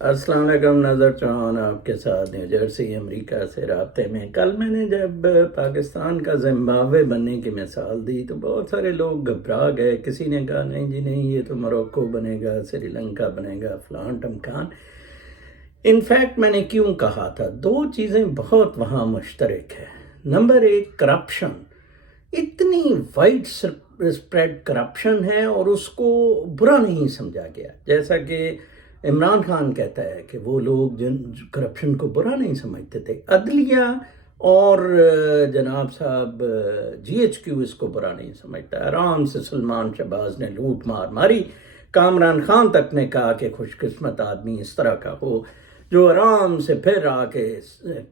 السلام علیکم، نظر چوہان آپ کے ساتھ نیو جرسی امریکہ سے رابطے میں۔ کل میں نے جب پاکستان کا زمبابوے بننے کی مثال دی تو بہت سارے لوگ گھبرا گئے۔ کسی نے کہا نہیں جی نہیں، یہ تو موروکو بنے گا، سری لنکا بنے گا، فلان ٹمکان۔ انفیکٹ میں نے کیوں کہا تھا، دو چیزیں بہت وہاں مشترک ہے۔ نمبر ایک، کرپشن، اتنی وائڈ اسپریڈ کرپشن ہے اور اس کو برا نہیں سمجھا گیا، جیسا کہ عمران خان کہتا ہے کہ وہ لوگ جن کرپشن کو برا نہیں سمجھتے تھے، عدلیہ اور جناب صاحب جی ایچ کیو اس کو برا نہیں سمجھتا۔ آرام سے سلمان شہباز نے لوٹ مار ماری، کامران خان تک نے کہا کہ خوش قسمت آدمی اس طرح کا ہو جو آرام سے پھر آ کے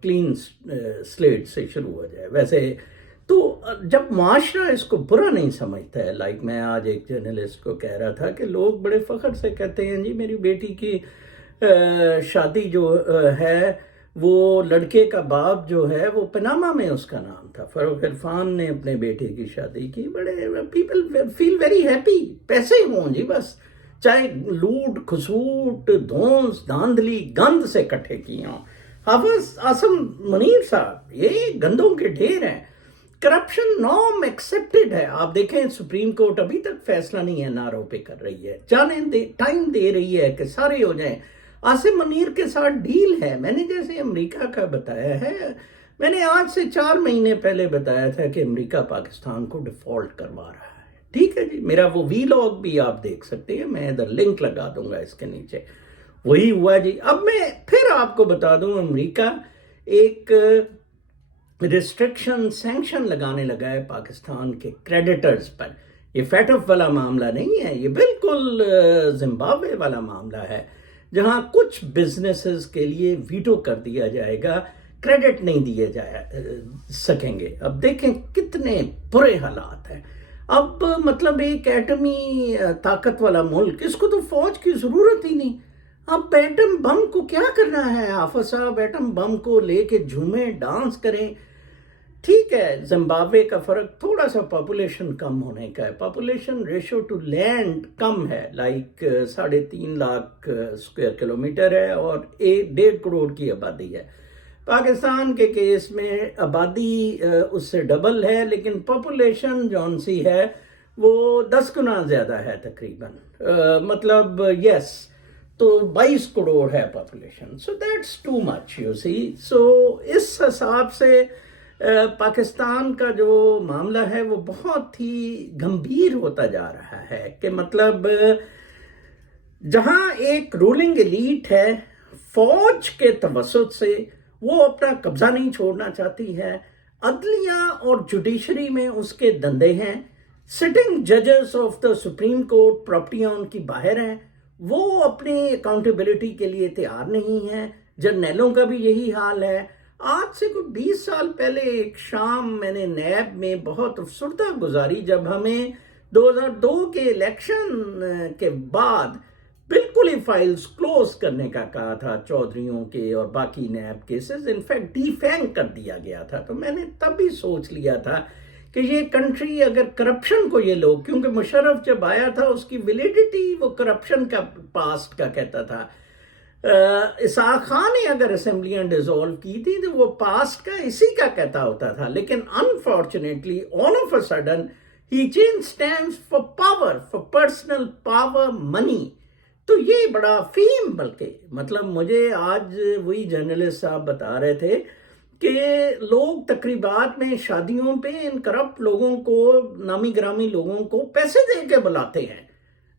کلین سلیٹ سے شروع ہو جائے۔ ویسے تو جب معاشرہ اس کو برا نہیں سمجھتا ہے، لائک میں آج ایک جرنلسٹ کو کہہ رہا تھا کہ لوگ بڑے فخر سے کہتے ہیں جی میری بیٹی کی شادی جو ہے، وہ لڑکے کا باپ جو ہے وہ پناما میں اس کا نام تھا، فاروق عرفان نے اپنے بیٹے کی شادی کی، بڑے پیپل فیل ویری ہیپی، پیسے ہوں جی بس، چاہے لوٹ کھسوٹ دھونس دھاندلی گند سے کٹھے کی ہوں۔ حافظ عاصم منیر صاحب یہ گندوں کے ڈھیر ہیں۔ کرپشن نارم ایکسیپٹڈ ہے۔ آپ دیکھیں سپریم کورٹ ابھی تک فیصلہ نہیں ہے، نارو پہ کر رہی ہے، جانے دے، ٹائم دے رہی ہے کہ سارے ہو جائیں۔ عاصم منیر کے ساتھ ڈیل ہے، میں نے جیسے امریکہ کا بتایا ہے، میں نے آج سے 4 مہینے پہلے بتایا تھا کہ امریکہ پاکستان کو ڈیفالٹ کروا رہا ہے، ٹھیک ہے جی، میرا وہ وی لاگ بھی آپ دیکھ سکتے ہیں، میں ادھر لنک لگا دوں گا اس کے نیچے، وہی ہوا جی۔ اب میں پھر آپ کو بتا دوں، امریکہ ایک ریسٹرکشن سینکشن لگانے لگا ہے پاکستان کے کریڈیٹرز پر۔ یہ فیٹف والا معاملہ نہیں ہے، یہ بالکل زمبابوے والا معاملہ ہے، جہاں کچھ بزنسز کے لیے ویٹو کر دیا جائے گا، کریڈٹ نہیں دیے جا سکیں گے۔ اب دیکھیں کتنے برے حالات ہیں۔ اب مطلب ایک ایٹمی طاقت والا ملک، اس کو تو فوج کی ضرورت ہی نہیں۔ اب ایٹم بم کو کیا کرنا ہے حافظ صاحب؟ ایٹم بم کو لے کے جھومیں ڈانس کریں، ٹھیک ہے۔ زمبابوے کا فرق تھوڑا سا پاپولیشن کم ہونے کا ہے، پاپولیشن ریشو ٹو لینڈ کم ہے، لائک 3.5 لاکھ اسکوائر کلومیٹر ہے اور 1.5 کروڑ کی آبادی ہے۔ پاکستان کے کیس میں آبادی اس سے ڈبل ہے، لیکن پاپولیشن جون سی ہے وہ 10 گنا زیادہ ہے تقریباً، مطلب یس تو 22 کروڑ ہے population, so that's too much you see. So اس حساب سے پاکستان کا جو معاملہ ہے وہ بہت ہی گمبھیر ہوتا جا رہا ہے، کہ مطلب جہاں ایک رولنگ ایلیٹ ہے، فوج کے توسط سے وہ اپنا قبضہ نہیں چھوڑنا چاہتی ہے، عدلیہ اور جوڈیشری میں اس کے دندے ہیں، سٹنگ ججز آف دا سپریم کورٹ پراپرٹیاں ان کی باہر ہیں، وہ اپنی اکاؤنٹیبلٹی کے لیے تیار نہیں ہیں، جرنیلوں کا بھی یہی حال ہے۔ آج سے کوئی 20 سال پہلے ایک شام میں نے نیب میں بہت افسردہ گزاری، جب ہمیں 2002 کے الیکشن کے بعد بالکل ہی فائلز کلوز کرنے کا کہا تھا، چودھریوں کے اور باقی NAB cases in fact defang کر دیا گیا تھا۔ تو میں نے تب بھی سوچ لیا تھا کہ یہ کنٹری اگر کرپشن کو یہ لوگ، کیونکہ مشرف جب آیا تھا اس کی ویلیڈیٹی وہ کرپشن کا پاسٹ کا کہتا تھا، اسحاق خان نے اگر اسمبلیاں ڈیزولو کی تھی تو وہ پاسٹ کا اسی کا کہتا ہوتا تھا، لیکن unfortunately all of a sudden ہی change stands for power, for personal power, money. تو یہ بڑا فیم، بلکہ مطلب مجھے آج وہی جرنلسٹ صاحب بتا رہے تھے کہ لوگ تقریبات میں شادیوں پہ ان کرپٹ لوگوں کو، نامی گرامی لوگوں کو پیسے دے کے بلاتے ہیں۔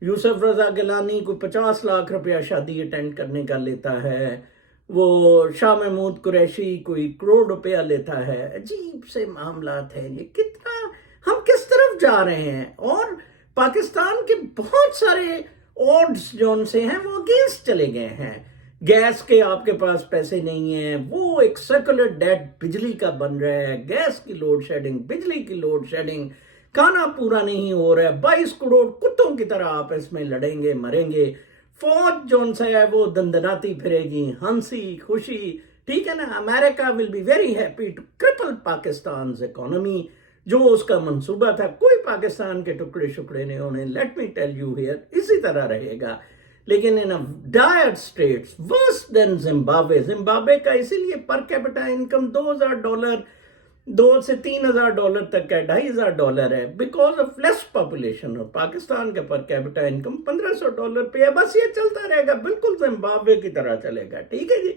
یوسف رضا گیلانی کو 50 لاکھ روپیہ شادی اٹینڈ کرنے کا لیتا ہے، وہ شاہ محمود قریشی کوئی 1 کروڑ روپیہ لیتا ہے۔ عجیب سے معاملات ہیں یہ، کتنا ہم کس طرف جا رہے ہیں؟ اور پاکستان کے بہت سارے آڈز جو ان سے ہیں وہ اگینسٹ چلے گئے ہیں۔ گیس کے آپ کے پاس پیسے نہیں ہیں، وہ ایک سیکولر ڈیٹ بجلی کا بن رہا ہے، گیس کی لوڈ شیڈنگ، بجلی کی لوڈ شیڈنگ، کھانا پورا نہیں ہو رہا ہے، 22 کروڑ کتوں کی طرح آپس میں لڑیں گے مریں گے، فوج جو ان سے ہے وہ دندناتی پھرے گی، ہنسی خوشی، ٹھیک ہے نا۔ امریکہ will be very happy to cripple Pakistan's economy, جو اس کا منصوبہ تھا، کوئی پاکستان کے ٹکڑے شکڑے نہیں ہونے، let me tell you here, اسی طرح رہے گا۔ لیکن in dire straits worse than Zimbabwe. Zimbabwe کا اسی لیے پر کیپٹا انکم $2,000 $2,000 سے $3,000 تک ہے, $2,500 ہے, بیکاز آف لیس پاپولیشن. اور پاکستان کا پر کیپٹا انکم $1,500 پہ ہے. بس یہ چلتا رہے گا, بالکل زمبابوے کی طرح چلے گا. ٹھیک ہے جی.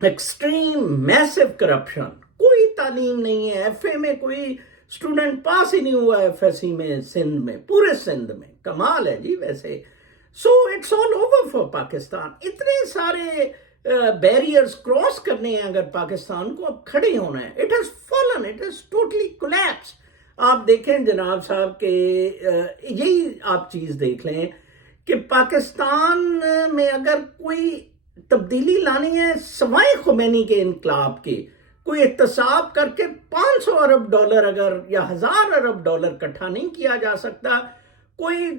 ایکسٹریم میسو کرپشن, کوئی تعلیم نہیں ہے, ایف اے میں کوئی اسٹوڈنٹ پاس ہی نہیں ہوا ایف ایس سی میں سندھ میں, پورے سندھ میں. کمال ہے جی ویسے. So it's all over for Pakistan. اتنے سارے بیریئرز کراس کرنے ہیں اگر پاکستان کو اب کھڑے ہونا ہے. It has fallen, it has totally collapse. آپ دیکھیں جناب صاحب کہ یہی آپ چیز دیکھ لیں کہ پاکستان میں اگر کوئی تبدیلی لانی ہے سوائے خمینی کے انقلاب کے, کوئی احتساب کر کے $500 ارب اگر یا $1,000 ارب اکٹھا نہیں کیا جا سکتا, کوئی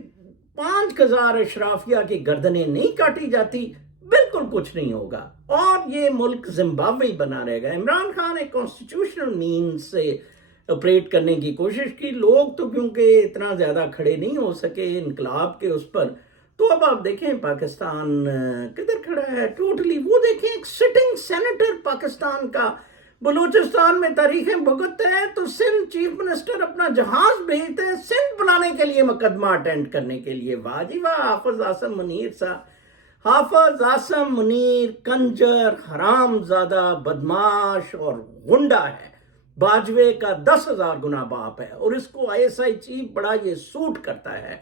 5,000 اشرافیہ کی گردنیں نہیں کاٹی جاتی, بالکل کچھ نہیں ہوگا. اور یہ ملک زمبابوے بنا رہے گا. عمران خان ایک کانسٹیٹیوشنل مینز سے آپریٹ کرنے کی کوشش کی. لوگ تو کیونکہ اتنا زیادہ کھڑے نہیں ہو سکے انقلاب کے اس پر, تو اب آپ دیکھیں پاکستان کدھر کھڑا ہے ٹوٹلی. وہ دیکھیں ایک سٹنگ سینیٹر پاکستان کا بلوچستان میں تاریخیں بھگتتا ہے, تو سندھ چیف منسٹر اپنا جہاز بھیجتے ہیں سندھ بلانے کے لیے, مقدمہ اٹینڈ کرنے کے لیے. واہ جی واہ. حافظ اعظم منیر صاحب, حافظ اعظم منیر کنجر, حرام زادہ, بدماش اور غنڈا ہے. باجوے کا 10,000 گنا باپ ہے, اور اس کو آئی ایس آئی چیف بڑا یہ سوٹ کرتا ہے.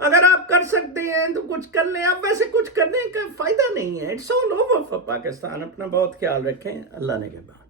اگر آپ کر سکتے ہیں تو کچھ کر لیں. اب ویسے کچھ کرنے کا فائدہ نہیں ہے. It's all over for Pakistan. اپنا بہت خیال رکھیں. اللہ نے کے بعد.